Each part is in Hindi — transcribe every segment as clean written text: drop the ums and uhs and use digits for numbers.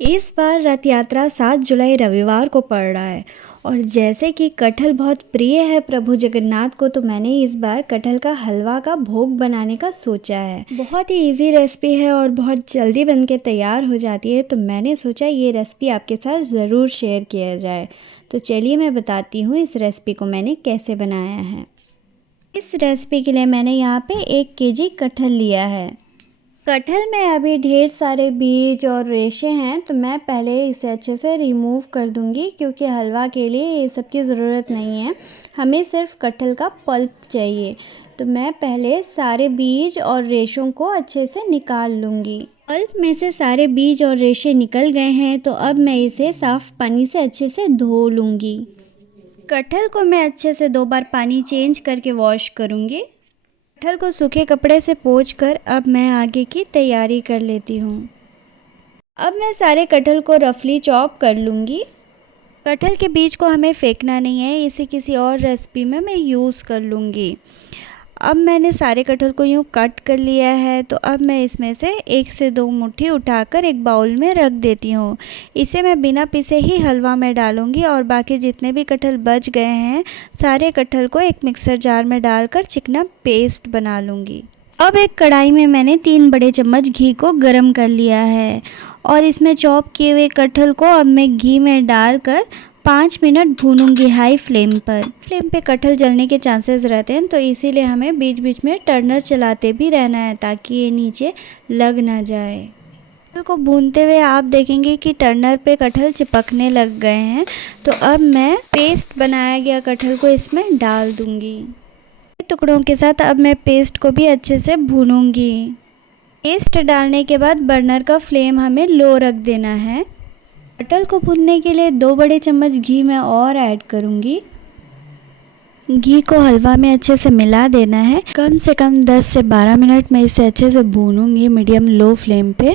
इस बार रथ यात्रा 7 जुलाई रविवार को पड़ रहा है और जैसे कि कटहल बहुत प्रिय है प्रभु जगन्नाथ को, तो मैंने इस बार कटहल का हलवा का भोग बनाने का सोचा है। बहुत ही इजी रेसिपी है और बहुत जल्दी बन के तैयार हो जाती है, तो मैंने सोचा ये रेसिपी आपके साथ ज़रूर शेयर किया जाए। तो चलिए मैं बताती हूँ इस रेसिपी को मैंने कैसे बनाया है। इस रेसिपी के लिए मैंने यहाँ पे 1 केजी कटहल लिया है। कटहल में अभी ढेर सारे बीज और रेशे हैं, तो मैं पहले इसे अच्छे से रिमूव कर दूंगी क्योंकि हलवा के लिए ये सब की ज़रूरत नहीं है, हमें सिर्फ कटहल का पल्प चाहिए। तो मैं पहले सारे बीज और रेशों को अच्छे से निकाल लूँगी। पल्प में से सारे बीज और रेशे निकल गए हैं, तो अब मैं इसे साफ़ पानी से अच्छे से धो लूँगी। कटहल को मैं अच्छे से 2 बार पानी चेंज करके वॉश करूँगी। कटहल को सूखे कपड़े से पोंछकर अब मैं आगे की तैयारी कर लेती हूँ। अब मैं सारे कटहल को रफली चॉप कर लूँगी। कटहल के बीज को हमें फेंकना नहीं है, इसे किसी और रेसिपी में मैं यूज़ कर लूँगी। अब मैंने सारे कटहल को यूँ कट कर लिया है, तो अब मैं इसमें से 1 से 2 मुट्ठी उठाकर एक बाउल में रख देती हूँ। इसे मैं बिना पिसे ही हलवा में डालूँगी और बाकी जितने भी कटहल बच गए हैं, सारे कटहल को एक मिक्सर जार में डालकर चिकना पेस्ट बना लूँगी। अब एक कढ़ाई में मैंने 3 बड़े चम्मच घी को गरम कर लिया है और इसमें चॉप किए हुए कटहल को अब मैं घी में डालकर 5 मिनट भूनूंगी हाई फ्लेम पर। फ्लेम पे कटहल जलने के चांसेस रहते हैं, तो इसीलिए हमें बीच बीच में टर्नर चलाते भी रहना है ताकि ये नीचे लग ना जाए। कटहल को भूनते हुए आप देखेंगे कि टर्नर पे कटहल चिपकने लग गए हैं, तो अब मैं पेस्ट बनाया गया कटहल को इसमें डाल दूँगी। टुकड़ों के साथ अब मैं पेस्ट को भी अच्छे से भूनूंगी। पेस्ट डालने के बाद बर्नर का फ्लेम हमें लो रख देना है। कटहल को भूनने के लिए 2 बड़े चम्मच घी मैं और ऐड करूंगी। घी को हलवा में अच्छे से मिला देना है। कम से कम 10 से 12 मिनट में इसे अच्छे से भूनूंगी मीडियम लो फ्लेम पे।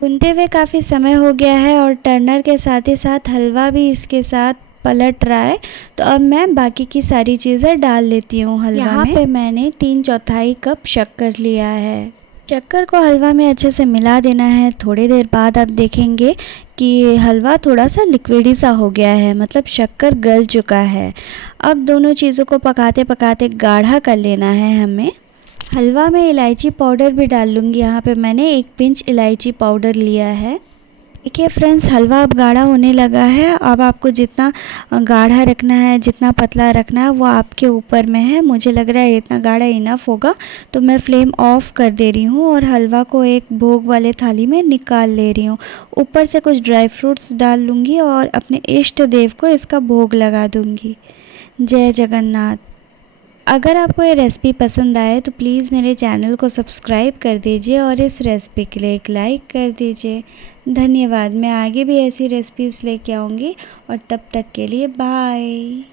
भूनते हुए काफ़ी समय हो गया है और टर्नर के साथ ही साथ हलवा भी इसके साथ पलट रहा है, तो अब मैं बाकी की सारी चीज़ें डाल लेती हूँ हलवा में। यहाँ पे मैंने 3/4 कप शक्कर लिया है। शक्कर को हलवा में अच्छे से मिला देना है। थोड़ी देर बाद आप देखेंगे कि हलवा थोड़ा सा लिक्विडी सा हो गया है, मतलब शक्कर गल चुका है। अब दोनों चीज़ों को पकाते पकाते गाढ़ा कर लेना है हमें। हलवा में इलायची पाउडर भी डाल लूँगी। यहाँ पे मैंने 1 पिंच इलायची पाउडर लिया है। देखिए फ्रेंड्स, हलवा अब गाढ़ा होने लगा है। अब आपको जितना गाढ़ा रखना है, जितना पतला रखना है, वो आपके ऊपर में है। मुझे लग रहा है इतना गाढ़ा इनफ होगा, तो मैं फ्लेम ऑफ कर दे रही हूँ और हलवा को एक भोग वाले थाली में निकाल ले रही हूँ। ऊपर से कुछ ड्राई फ्रूट्स डाल लूँगी और अपने इष्ट देव को इसका भोग लगा दूँगी। जय जगन्नाथ। अगर आपको ये रेसिपी पसंद आए तो प्लीज़ मेरे चैनल को सब्सक्राइब कर दीजिए और इस रेसिपी के लिए एक लाइक कर दीजिए। धन्यवाद। मैं आगे भी ऐसी रेसिपीज़ लेके आऊँगी और तब तक के लिए बाय।